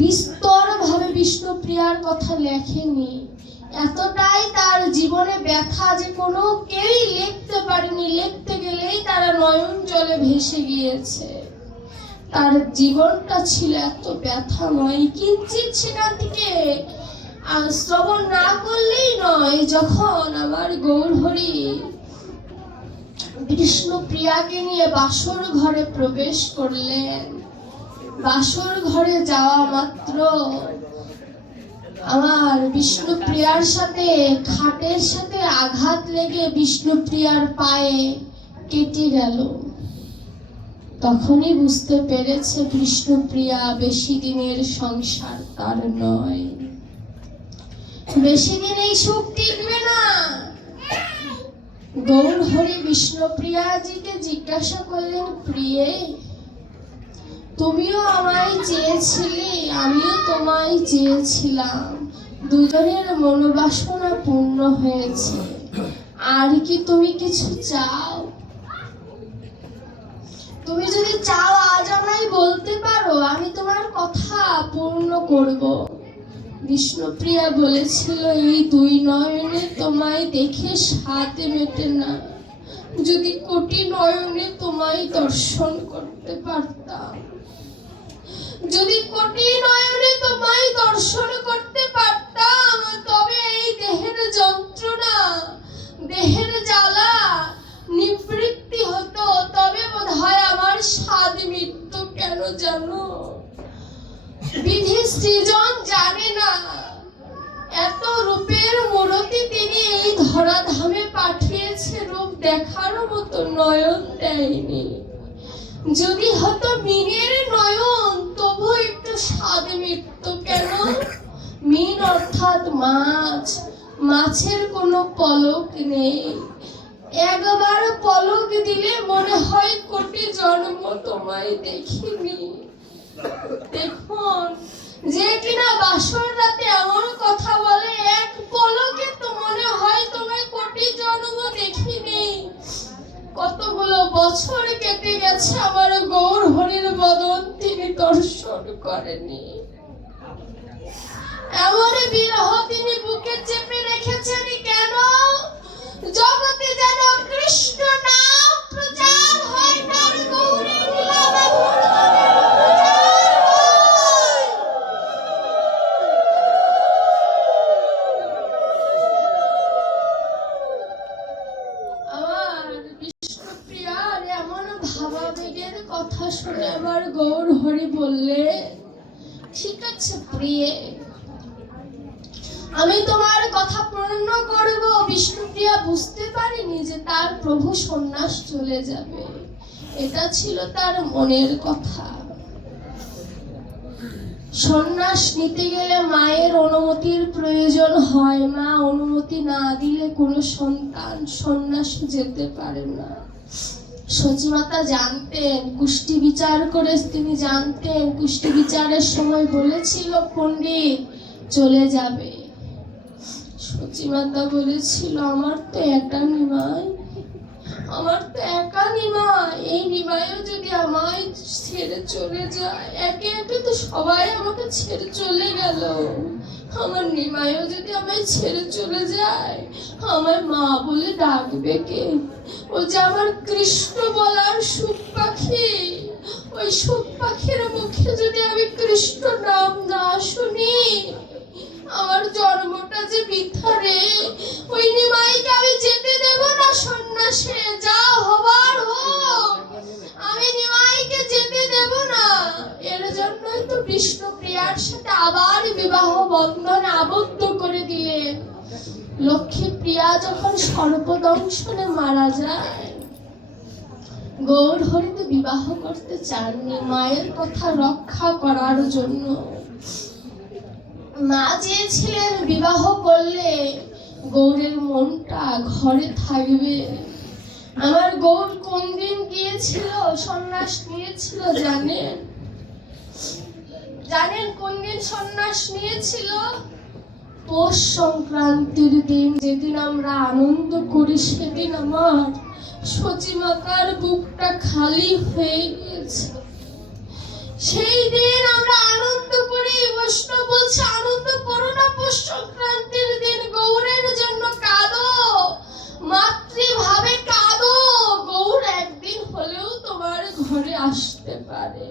বিস্তর ভাবে বিষ্ণুপ্রিয়ার কথা লেখেনি এতটাই তার জীবনে ব্যথা যে কোনো কেউই লিখতে পারেনি। লিখতে গেলেই তারা নয়ন জলে ভেসে গিয়েছে। তার জীবনটা ছিল এত ব্যথাময় কিঞ্চিত সেখান থেকে শ্রবণ না করলেই নয়, যখন আমার গৌরহরি বিষ্ণুপ্রিয়াকে নিয়ে বাসর ঘরে প্রবেশ করলেন। বাসর ঘরে যাওয়া মাত্র। আমার বিষ্ণুপ্রিয়ার সাথে, খাটের সাথে আঘাত লেগে বিষ্ণুপ্রিয়ার পায়ে কেটে গেল। তখনই বুঝতে পেরেছে বিষ্ণুপ্রিয়া বেশি দিনের সংসার তার নয়। বেশি দিন এই সুখ টিকবে না। গৌর হরি বিষ্ণুপ্রিয়াজিকে জিজ্ঞাসা করলেন, প্রিয়ে তুমিও আমায় চেয়েছিলে, আমিও তোমায় চেয়েছিলাম। দুজনের মনোবাসনা পূর্ণ হয়েছে। আর কি তুমি কিছু চাও? তুমি যদি চাও, আজ আমায় বলতে পারো, আমি তোমার কথা পূর্ণ করব। বিষ্ণুপ্রিয়া বলেছিল, এই দুই নয়নে তোমায় দেখে সাথে মেটে না। যদি কোটি নয়নে তোমায় দর্শন করতে পারতাম যদি কোটি নয়নে তোমায় দর্শন করতে পারতাম, তবে এই দেহের যন্ত্রণা, দেহের জ্বালা নিবৃত্তি হতো। তবে বোধ হয় আমার স্বাদ মৃত্যু কেন জানো? বিধি সৃজন জানে না। এত রূপের মূরতি তিনি এই ধরাধামে পাঠিয়েছে। রূপ দেখারও মতো নয়ন দেয়নি। যদি হতো মিনের নয়ন তবু একটু স্বাদ মিটত কেন মিন অর্থাৎ মাছ, মাছের কোনো পলক নেই। একবার পলক দিলে মনে হয় কোটি জন্ম তোমায় দেখিনি। দেখুন, যে কিনা বাসর রাতে এমন কথা বলে, এক পলকে তো মনে হয় তোমায় কোটি জন্ম দেখিনি। কতগুলো বছর কেটে গেছে আমার গৌর হরির বদন, তিনি দর্শন করেনি এমন বিরহ তিনি বুকে চেপে রেখেছেন কেন? জগতে যেন কৃষ্ণ নাম প্রচার হয় তার গৌরী। শুনে আমার গৌর হরি বললে, ঠিক আছে প্রিয়ে, আমি তোমার কথা পূর্ণ করব। বিষ্ণুপ্রিয়া বুঝতে পারিনি যে তার প্রভু সন্ন্যাস চলে যাবে। এটা ছিল তার মনের কথা। সন্ন্যাস নিতে গেলে মায়ের অনুমতির প্রয়োজন হয় মা, অনুমতি না দিলে কোনো সন্তান সন্ন্যাস যেতে পারে না। সচিমাতা জানতেন, কুষ্টি বিচার করে তিনি জানতেন, কুষ্টি বিচারের সময় বলেছিল, পণ্ডিত, চলে যাবে। সচিমাতা বলেছিল, আমার তো একটা নিমাই আমার তো একা নিমাই এই নিমাইও যদি আমায় ছেড়ে চলে যায়, একে একে তো সবাই আমাকে ছেড়ে চলে গেল। আমার নিমাইও যদি আমায় ছেড়ে চলে যায় আমার মা বলে ডাকবে কে? ও যে আমার কৃষ্ণ বলার সুখ পাখি, ওই সুখ পাখির মুখে যদি আমি কৃষ্ণ নাম না শুনি আমার জন্মটা যে বৃথা রে। ওই নিমাইকে আমি যেতে দেব না, সন্ন্যাসে। যা হবার হোক। আমি নিমাইকে যেতে দেব না। এর জন্যই তো বিষ্ণু প্রিয়ার সাথে আবার বিবাহ বন্ধনে আবদ্ধ করে দিলেন। লক্ষ্মী প্রিয়া যখন সর্পদংশনে মারা যায় গৌর হরিতে বিবাহ করতে চাননি মায়ের কথা রক্ষা করার জন্য। মা চেয়েছিলেন বিবাহ করলে গৌরের মনটা ঘরে থাকবে। আমার গৌর কোন দিন গিয়েছিল, সন্ন্যাস নিয়েছিল জানেন জানেন কোন দিন সন্ন্যাস নিয়েছিল? পৌষ সংক্রান্তির দিন, যেদিন আমরা আনন্দ করি সেদিন আমার সচিমাতার বুকটা খালি হয়ে গিয়েছে। সেই দিন আমরা আনন্দ করি। বৈষ্ণব বলছে, আনন্দ করো না পৌষ সংক্রান্তির দিন, গৌরের জন্য কাঁদো। মাতৃভাবে কাঁদো। গৌর একদিন হলেও তোমার ঘরে আসতে পারে।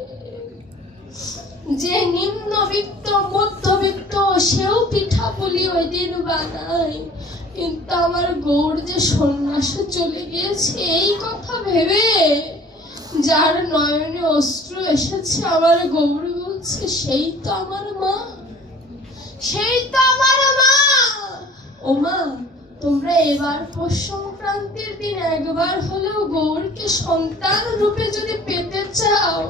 যে নিম্নবিত্ত, মধ্যবিত্ত, সেও পিঠা পুলি ওই দিন বানায়। কিন্তু আমার গৌর যে সন্ন্যাসে চলে গিয়েছে, এই কথা ভেবে যার নয়নে অস্ত্র এসেছে আমার গৌর বলছে সেই তো আমার মা। সেই তো আমার মা। ও মা তোমরা এবার পৌষ সংক্রান্তির দিন একবার হলেও গৌরকে সন্তান রূপে যদি পেতে চাও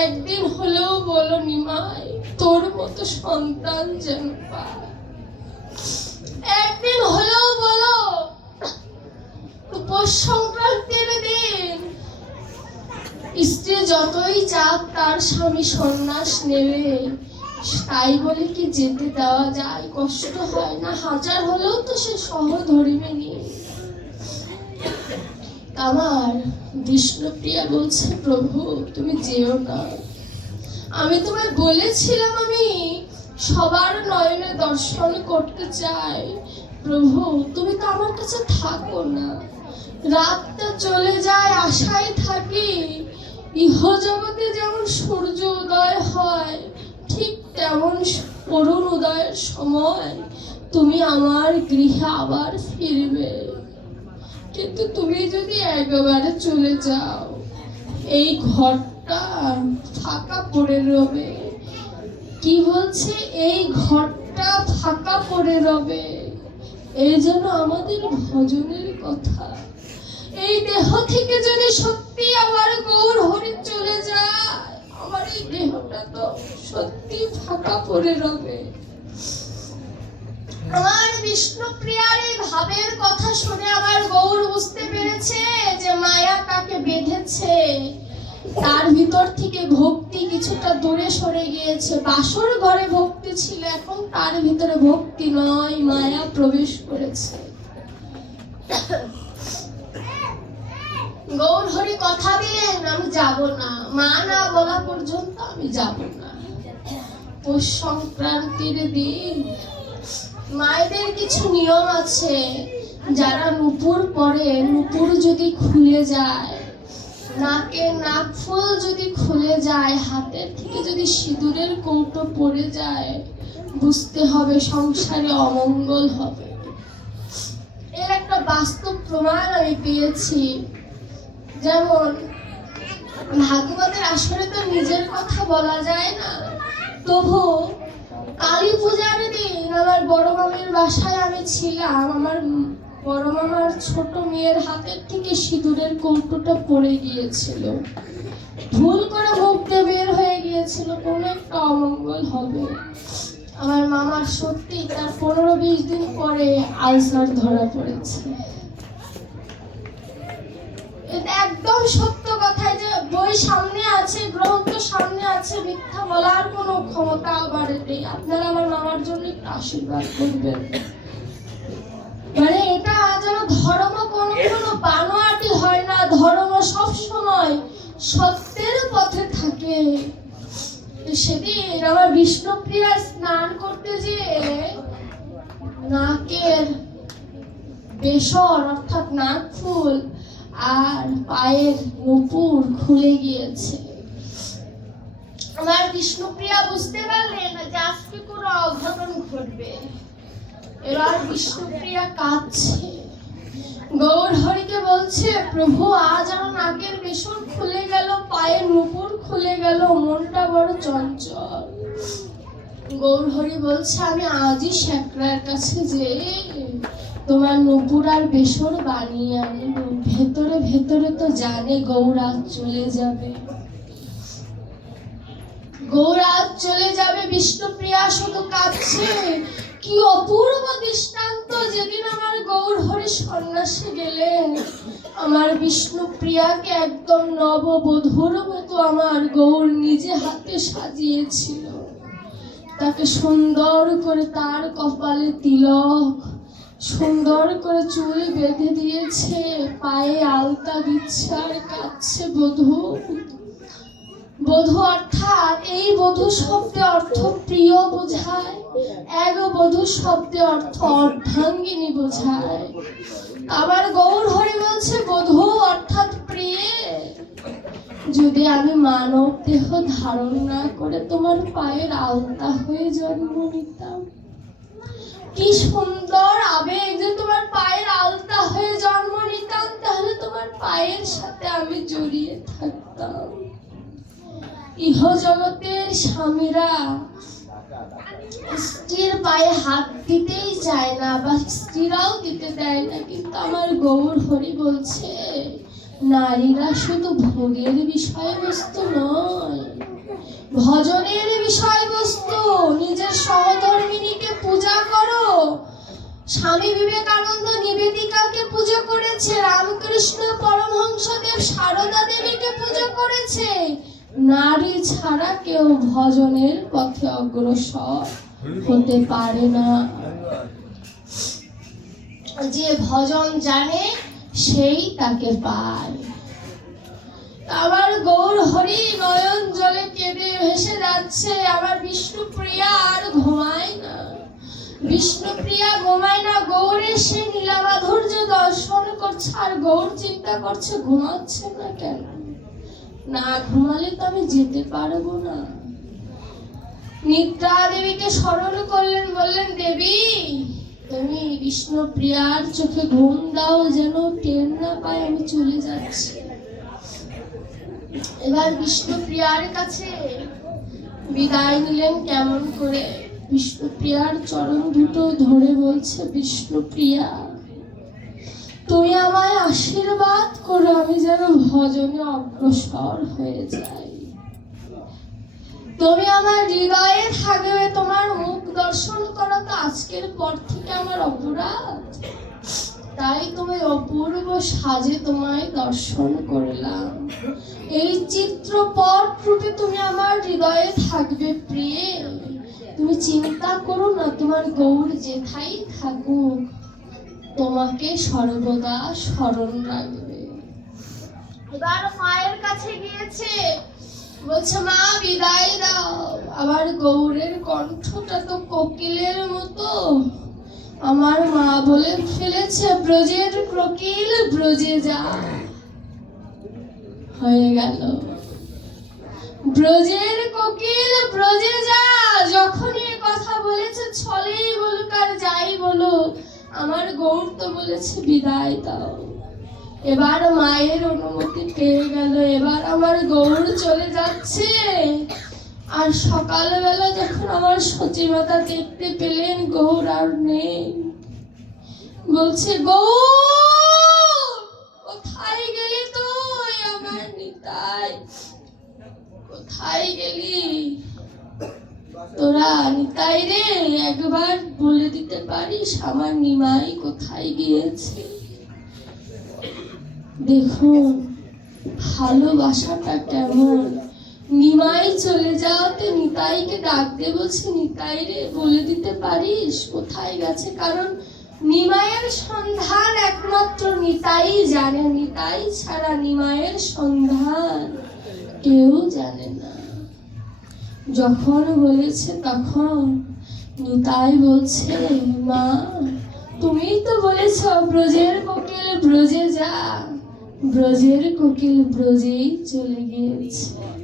একদিন হলেও বলো নিমাই তোর মতো সন্তান যেন পায় একদিন হলেও বলো পৌষ সংক্রান্তির দিন স্ত্রী যতই চাপ তার স্বামী সন্ন্যাস নেবে। তাই বলে কি যেতে দেওয়া যায়? কষ্ট হয় না, হাজার হলেও তো সে সহ ধরিবে নি। আমার বিষ্ণুপ্রিয়া বলছে, প্রভু, তুমি যেও না। আমি তোমায় বলেছিলাম আমি সবার নয়নে দর্শন করতে চাই। প্রভু, তুমি তো আমার কাছে থাকো না। রাতটা চলে যায়, আশায় থাকি। ইহজগতে যেমন সূর্য উদয় হয়, ঠিক তেমন করুণ উদয়ের সময় তুমি আমার গৃহে আবার ফিরবে। কিন্তু তুমি যদি একবারে চলে যাও, এই ঘরটা ফাঁকা পড়ে রবে। কি বলছে? এই ঘরটা ফাঁকা পড়ে রবে। এই যেন আমাদের ভজনের কথা। এই দেহ থেকে যদি সত্যি আমার গৌর হরি চলে যায়, আমার এই দেহটা তো সত্যি ফাঁকা পড়ে রবে। আমার বিষ্ণুপ্রিয়ার এই ভাবের কথা শুনে আমার গৌর বুঝতে পেরেছে যে মায়া তাকে বেঁধেছে। তার ভিতর থেকে ভক্তি কিছুটা দূরে সরে গিয়েছে। বাসর ঘরে ভক্তি ছিল, এখন তার ভিতরে ভক্তি নয়, মায়া প্রবেশ করেছে। গৌর হরি কথা দিলেন আমি যাব না। মা না বলা পর্যন্ত আমি যাব না। পৌষ সংক্রান্তির দিন, মায়েদের কিছু নিয়ম আছে। যারা নুপুর পরে নুপুর যদি খুলে যায়, নাকে নাক ফুল যদি খুলে যায়, হাতের থেকে যদি সিঁদুরের কৌটো পড়ে যায়, বুঝতে হবে সংসারে অমঙ্গল হবে। এর একটা বাস্তব প্রমাণ আমি পেয়েছি। যেমন, ভাগবতের আসলে তো নিজের কথা বলা যায় না। তবু কালী পূজার দিন আমার বড় মামের বাসায় আমি ছিলাম। আমার বড় মামার ছোট মেয়ের হাতের থেকে সিঁদুরের কৌটোটা পড়ে গিয়েছিল। ভুল করে দিয়ে বের হয়ে গিয়েছিল, কোনো একটা অমঙ্গল হবে। আমার মামার সত্যি তার পনেরো বিশ দিন পরে আলসার ধরা পড়েছে। একদম সত্য কথা যে বই সামনে আছে, গ্রন্থ সামনে আছে, মিথ্যা বলার কোনো ক্ষমতা আমার নেই। আপনারা আমার মামার জন্য একটু আশীর্বাদ করবেন। মানে এটা যেন ধর্ম কোনো কোনো বানোয়াটি হয় না, ধর্ম সব সময় সত্যের পথে থাকে। সেদিন আমার বিষ্ণুপ্রিয়া স্নান করতে যেয়ে নাকের বেসর, অর্থাৎ নাক ফুল আর পায়ের নুপুর খুলে গিয়েছে। আমার বিষ্ণুপ্রিয়া বুঝতে পারলেন যে আজকে কোনো অঘটন ঘটবে। এবার বিষ্ণুপ্রিয়া কাঁদছে। গৌর হরিকে বলছে, প্রভু, আজ আমার নাকের বেসর খুলে গেল, পায়ের নুপুর খুলে গেল, মনটা বড় চঞ্চল। গৌর হরি বলছে, আমি আজই শ্যাকরার কাছে যে তোমার নুপুর আর বেসর বানিয়ে আনব ভেতরে ভেতরে তো জানে গৌরাজ চলে যাবে। গৌরাজ চলে যাবে, বিষ্ণুপ্রিয়া শুধু কাঁদছে। কি অপূর্ব দৃষ্টান্ত, যেদিন আমার গৌর হরি সন্ন্যাসে গেলেন আমার বিষ্ণুপ্রিয়াকে একদম নববধূর মতো আমার গৌর নিজে হাতে সাজিয়েছিল। তাকে সুন্দর করে তার কপালে তিলক সুন্দর করে চুল বেঁধে দিয়েছে, পায়ে আলতা দিচ্ছে আর কাচ্ছে বধূ। বধূ অর্থাৎ এই বধূ শব্দে অর্থ প্রিয় বোঝায় এক বধূ শব্দে অর্থ অর্ধাঙ্গিনী বোঝায়। আবার গৌর হরি বলছে, বধূ অর্থাৎ প্রিয়ে, যদি আমি মানব দেহ ধারণ না করে তোমার পায়ের আলতা হয়ে জন্ম নিতাম কি সুন্দর আবেগ যে তোমার পায়ের আলতা হয়ে জন্ম নিতাম, তাহলে তোমার পায়ের সাথে আমি জড়িয়ে থাকতাম। ইহ জগতের স্বামীরা স্ত্রীর পায়ে হাত দিতেই চায় না বা স্ত্রীরাও দিতে দেয় না, কিন্তু আমার গৌর হরি বলছে, নারীরা শুধু ভোগের বিষয়বস্তু নয় ভজনের বিষয়বস্তু, নিজের সহধর্মিনীকে পূজা করো। স্বামী বিবেকানন্দ নিবেদিকাকে পুজো করেছে, রামকৃষ্ণ পরমহংসদেব সারদা দেবীকে পুজো করেছে। নারী ছাড়া কেউ ভজনের পথে অগ্রসর হতে পারে না। যে ভজন জানে, সেই তাকে পায়। আমার গৌর হরি নয়ন জলে কেঁদে ভেসে যাচ্ছে। আমার বিষ্ণুপ্রিয়া আর ঘুমায় না। বিষ্ণুপ্রিয়া ঘুমায় না গৌরের সে নীলামাধুর্য দর্শন করছে, আর গৌর চিন্তা করছে, ঘুমাচ্ছে না কেন? না ঘুমালে তো আমি যেতে পারব না। নিদ্রা দেবীকে স্মরণ করলেন, বললেন, দেবী, তুমি বিষ্ণু প্রিয়ার চোখে ঘুম দাও যেন, টের না পায়, আমি চলে যাচ্ছি। এবার বিষ্ণুপ্রিয়ার কাছে বিদায় নিলেন কেমন করে? বিষ্ণুপ্রিয়ার চরণ দুটো ধরে বলছে, বিষ্ণু প্রিয়া তুমি আমায় আশীর্বাদ করো, আমি যেন ভজনে অগ্রসর হয়ে যাই। তুমি আমার হৃদয়ে থাকবে, তোমার মুখ দর্শন করা তো, আজকের পর থেকে আমার অপরাধ। তাই তুমি অপূর্ব সাজে তোমায় দর্শন করলাম। এই চিত্রপট রূপে তুমি আমার হৃদয়ে থাকবে প্রিয়ে তুমি চিন্তা করো না তোমার গৌর যেথাই থাকুক তোমাকে সর্বদা স্মরণ রাখবে। এবার মায়ের কাছে গিয়েছে। বলছে মা বিদায় দাও। আবার গৌরের কণ্ঠটা তো কোকিলের মতো। আমার মা বলে ফেলেছে, ব্রজের কোকিল ব্রজে যা। হয়ে গেল। ব্রজের কোকিল ব্রজে যা, যখনই কথা বলেছে, ছলেই বলুক আর যাই বলো আমার গৌর তো বলেছে, বিদায় দাও। এবার মায়ের অনুমতি পেয়ে গেল, এবার আমার গৌর চলে যাচ্ছে। আর সকালবেলা যখন আমার সচিবতা দেখতে পেলেন, গৌর আর নেই। বলছে, গৌর, কোথায় গেলি তুই আমার নিতাই? কোথায় গেলি? তোরা নিতাই রে, একবার বলে দিতে পারিস আমার নিমাই কোথায় গিয়েছে? দেখুন, ভালোবাসাটা কেমন? নিমাই চলে যাওয়াতে নিতাইকে ডাকতে বলছে, নিতাই রে, বলে দিতে পারিস? কোথায় গেছে? কারণ নিমায়ের সন্ধান একমাত্র নিতাই জানে। নিতাই ছাড়া নিমায়ের সন্ধান কেউ জানে না। যখন বলেছে তখন নিতাই বলছে, মা, তুমিই তো বলেছ ব্রজের কোকিল ব্রজে যা। ব্রজের কোকিল ব্রজেই চলে গিয়েছে।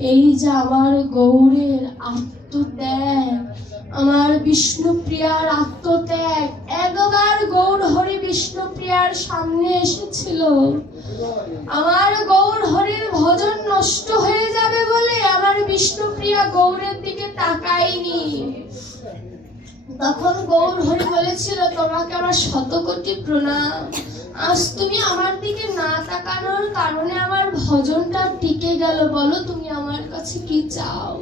এই যে আমার গৌরের আত্মত্যাগ, আমার বিষ্ণুপ্রিয়ার আত্মত্যাগ, একবার গৌর হরি বিষ্ণুপ্রিয়ার সামনে এসেছিল। আমার গৌর হরির ভজন নষ্ট হয়ে যাবে বলে আমার বিষ্ণুপ্রিয়া গৌরের দিকে তাকায়নি। তখন গৌর হরি বলেছিল, তোমাকে আমার শতকোটি প্রণাম। আজ তুমি আমার দিকে না তাকানোর কারণে আমার ভজনটা গেল, বলো তুমি আমার কাছে কি চাও?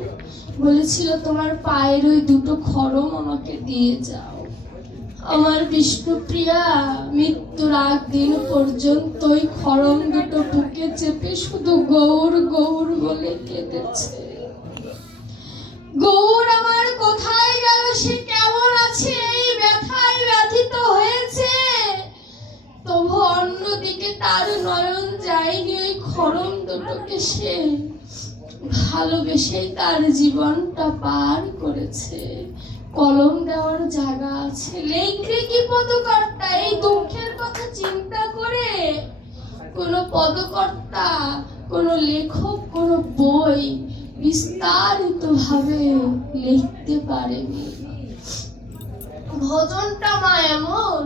বলেছিল, তোমার পায়ের ওই দুটো খরম আমাকে দিয়ে যাও। আমার বিষ্ণুপ্রিয়া, মৃত্যুর আগ দিন পর্যন্ত ওই খরম দুটো বুকে চেপে শুধু গৌর গৌর বলে কেঁদেছে। গৌর, আমার কোথায় গেল? সে কেমন আছে? এই ব্যথায় ব্যথিত হয়েছে? তবু অন্যদিকে তার নয়ন যায়নি, ওই খরম দুটোকে সে ভালোবেসেই তার জীবনটা পার করেছে। কলম দেওয়ার জায়গা আছে। লেখলে কি পদকর্তা? এই দুঃখের কথা চিন্তা করে কোনো পদকর্তা, কোনো লেখক, কোনো বই বিস্তারিতভাবে লিখতে পারেনি। ভজনটা মা এমন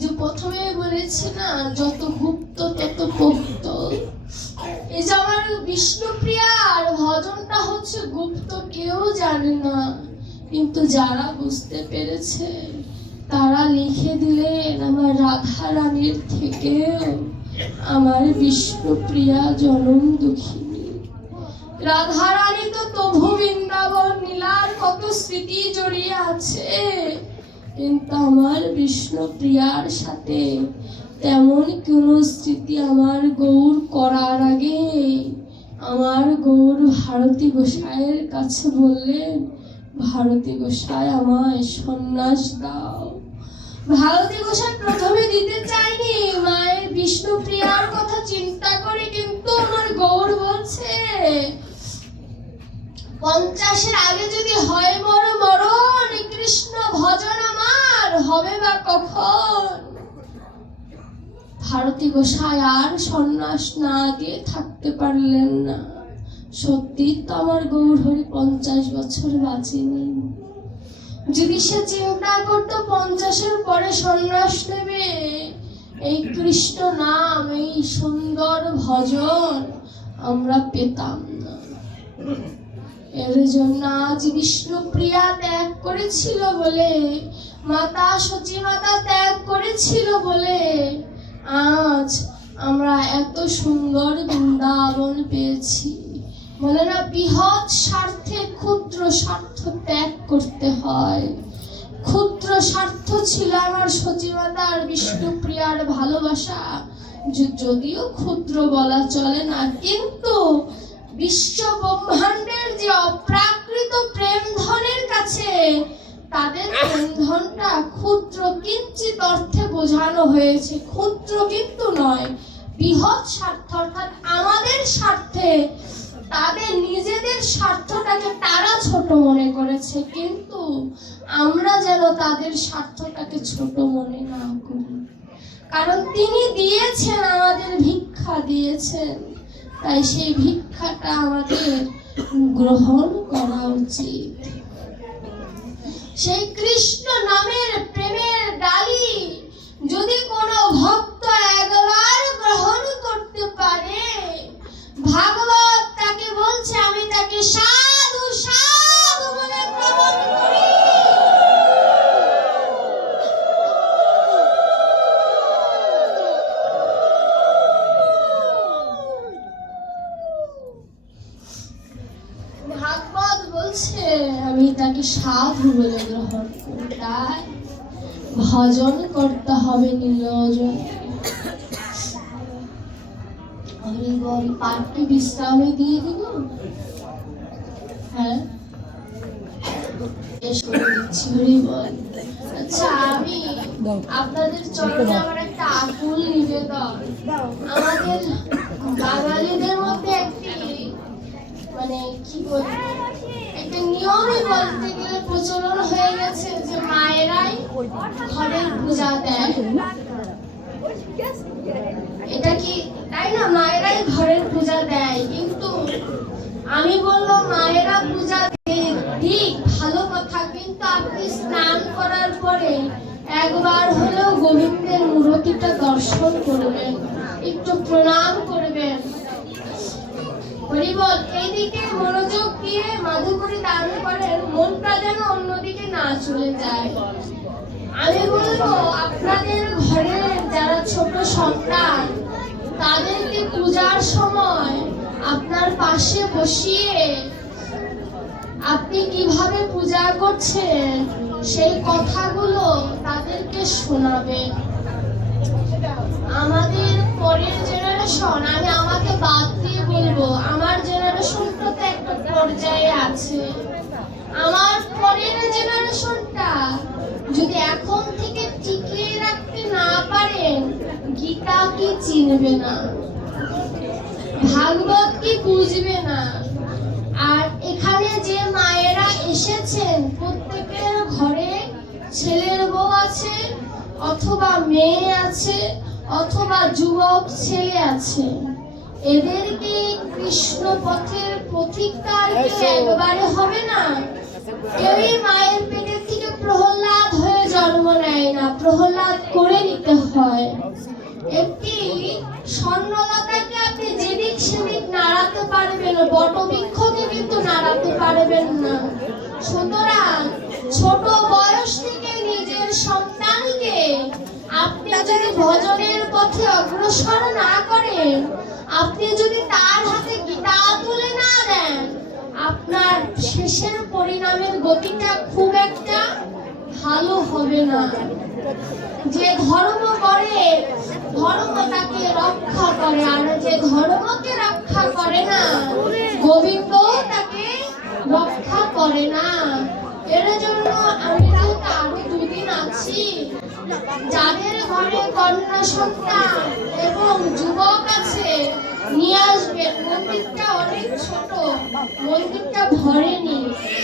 যে প্রথমে বলেছি না, যত গুপ্ত, তত পোক্ত এই যে আমার বিষ্ণুপ্রিয়া, আর ভজনটা হচ্ছে গুপ্ত, কেউ জানে না। কিন্তু যারা বুঝতে পেরেছে, তারা লিখে দিলেন, আমার রাধা রানীর থেকে আমার বিষ্ণুপ্রিয়া জনম দুঃখিনী। রাধা রানী তো তবু বৃন্দাবন নীলার কত স্মৃতি জড়িয়ে আছে। কিন্তু আমার বিষ্ণুপ্রিয়ার সাথে তেমন কোনো স্মৃতি আমার গৌর করার আগে আমার গৌর ভারতী গোসাইয়ের কাছে বললেন, ভারতী গোসাই আমায় সন্ন্যাস দাও। ভারতী গোসাই প্রথমে দিতে চাইনি মায়ের বিষ্ণুপ্রিয়ার কথা চিন্তা করে কিন্তু আমার গৌর বলছে পঞ্চাশের আগে যদি হয় বড় মরণ কৃষ্ণ ভজন আমার, হবে বা কখন? ভারতী গোসাই আর সন্ন্যাস না দিয়ে থাকতে পারলেন না। সত্যি তো আমার গৌর হরি পঞ্চাশ বছর বাঁচেনি। যদি সে চিন্তা করতো পঞ্চাশের পরে সন্ন্যাস নেবে, এই কৃষ্ণ নাম, এই সুন্দর ভজন আমরা পেতাম না। এর জন্য আজ বিষ্ণুপ্রিয়া ত্যাগ করেছিল বলে, মাতা সচী মাতা ত্যাগ করেছিল বলে। আজ আমরা এত সুন্দর বৃন্দাবন পেয়েছি। বলে না, বৃহৎ স্বার্থে ক্ষুদ্র স্বার্থ ত্যাগ করতে হয়। ক্ষুদ্র স্বার্থ ছিল আমার সচিবাতার বিষ্ণুপ্রিয়ার ভালোবাসা। যদিও ক্ষুদ্র বলা চলে না, কিন্তু বিশ্ব ব্রহ্মাণ্ডের যে অপ্রাকৃত প্রেম ধনের কাছে তাদের প্রেম ধনটা ক্ষুদ্র কিঞ্চিত অর্থে বোঝানো হয়েছে। ক্ষুদ্র কিন্তু নয় বৃহৎ স্বার্থ অর্থাৎ আমাদের স্বার্থে তাদের নিজেদের স্বার্থটাকে তারা ছোট মনে করেছে। কিন্তু আমরা যেন তাদের স্বার্থটাকে ছোট মনে না করি। কারণ তিনি দিয়েছেন আমাদের ভিক্ষা দিয়েছেন। তাই সেই ভিক্ষাটা আমাদের গ্রহণ করা উচিত। সেই কৃষ্ণ নামের প্রেমের ডালি যদি কোনো ভক্ত একবার গ্রহণ করতে পারে, ভাগবত তাকে বলছে, আমি তাকে সাধু গ্রহণ তাই ভজন করতে হবে নিরজন বিশ্রামে দিয়ে দিব হ্যাঁ? আচ্ছা আমি আপনাদের একটা আমাদের বাঙালিদের মধ্যে একটি মানে কি বলব, একটা নিয়মই বলতে গেলে প্রচলন হয়ে গেছে যে মায়েরাই ঘরের পূজা দেয় এটা কি তাই না? মায়েরাই ঘরের পূজা দেয়। কিন্তু আমি বলব, মায়েরা পূজা দিক ভালো কথা। কিন্তু আপনি স্নান করার পরে একবার হলেও গোবিন্দের মূর্তিটা দর্শন করবেন, একটু প্রণাম করবেন। হরিবল এইদিকে মনোযোগ দিয়ে মাধুকরী দান করেন মনটা যেন অন্যদিকে না চলে যায়। আমি বলব, আপনাদের ঘরের যারা ছোট সন্তান, তাদেরকে পূজার সময় আপনার পাশে বসিয়ে আপনি কীভাবে পূজা করছেন, সেই কথাগুলো তাদেরকে শোনাবেন। আমাদের পরের জেনারেশন আমি আমাকে বাদ দিয়ে বলব, আমার জেনারেশনটা তো একটা পর্যায়ে আছে। আমার পরের জেনারেশনটা যদি এখন থেকে টিকিয়ে রাখতে না পারেন, গীতা কি চিনবে না? ভাগবত কি বুঝবে না? আর এখানে যে মায়েরা এসেছেন, প্রত্যেকের ঘরে ছেলের বউ আছে অথবা মেয়ে আছে অথবা যুবক ছেলে আছে। এদেরকে কৃষ্ণ পথের আর একবারে হবে না। কেউই মায়ের পেটের থেকে প্রহ্লাদ হয়ে জন্ম নেয় না। প্রহ্লাদ করে নিতে হয়। একটি স্বর্ণলতাকে আপনি যেদিক সেদিক নাড়াতে পারবেন বটবৃক্ষকে কিন্তু নাড়াতে পারবেন না। সুতরাং ছোট বয়স থেকে নিজের সন্তানকে আপনি যদি ভজনের পথে অগ্রসর না করেন, আপনি যদি তার হাতে গীতা তুলে না দেন, আপনার শেষের পরিণামের গতিটা খুব একটা ভালো হবে না। যে ধর্ম করে ধর্ম তাকে রক্ষা করে, আর যে ধর্মকে রক্ষা করে না যাদের ঘরে কন্যা সন্তান এবং যুবক আছে, নিয়ে আসবেন মন্দিরটা অনেক ছোট, মন্দিরটা ভরেনি।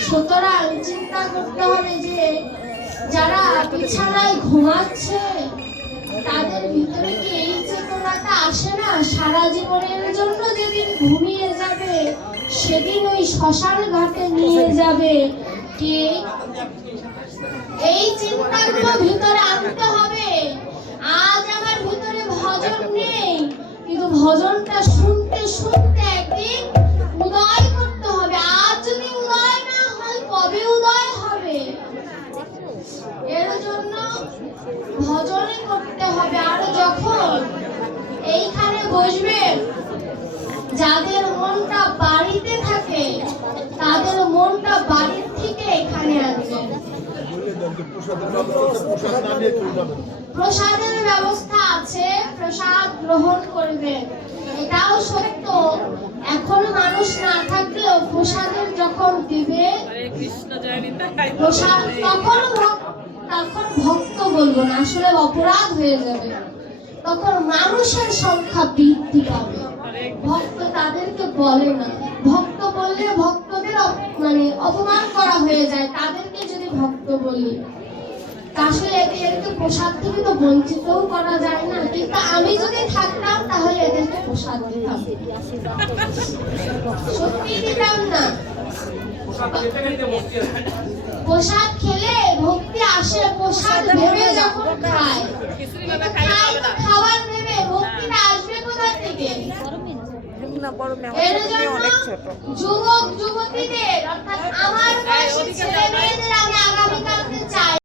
সুতরাং চিন্তা করতে হবে যে, যারা বিছানায় ঘুমাচ্ছে, তাদের ভিতরে কি এই চেতনাটা আসে না? সারা জীবনের জন্য যেদিন ঘুমিয়ে যাবে, সেদিন ওই শ্মশান ঘাটে নিয়ে যাবে। কে? এই চিন্তাগুলো ভিতরে আনতে হবে। আজ আমার ভিতরে ভজন নেই, কিন্তু ভজনটা শুনতে শুনতে একদিন উদয় করতে হবে। আজ যদি উদয় না হয়, কবে উদয় হবে? এর জন্য ভজনে করতে হবে। আর যখন এইখানে বসবে, যাদের মনটা বাড়িতে থাকে, তাদের মনটা বাড়ির থেকে এখানে আনবে প্রসাদের ব্যবস্থা আছে প্রসাদ গ্রহণ করবেন এটাও সত্য। এখন মানুষ না থাকলেও প্রসাদের যখন দিবে প্রসাদ তখন তখন ভক্ত বলব না আসলে অপরাধ হয়ে যাবে। তখন মানুষের সংখ্যা বৃদ্ধি পাবে। ভক্ত তাদেরকে বলে না। ভক্ত বললে ভক্তদের মানে অপমান করা হয়ে যায় তাদেরকে যদি ভক্ত বলি। আসলে এদেরকে প্রসাদ থেকে তো বঞ্চিতও করা যায় না। কিন্তু আমি যদি থাকতাম তাহলে এদেরকে প্রসাদ দিতাম। সত্যি দিতাম না। প্রসাদ খেলে ভক্তি আসে প্রসাদ ভেবে যখন খায়। খাবার ভেবে ভক্তিটা আসবে কোথা থেকে? না বড় মেয়ে অনেক ছোট। যুবক যুবতীদের অর্থাৎ হ্যাঁ, আমার হ্যাঁ, বয়সী ছেলে মেয়েদের আমি চাই।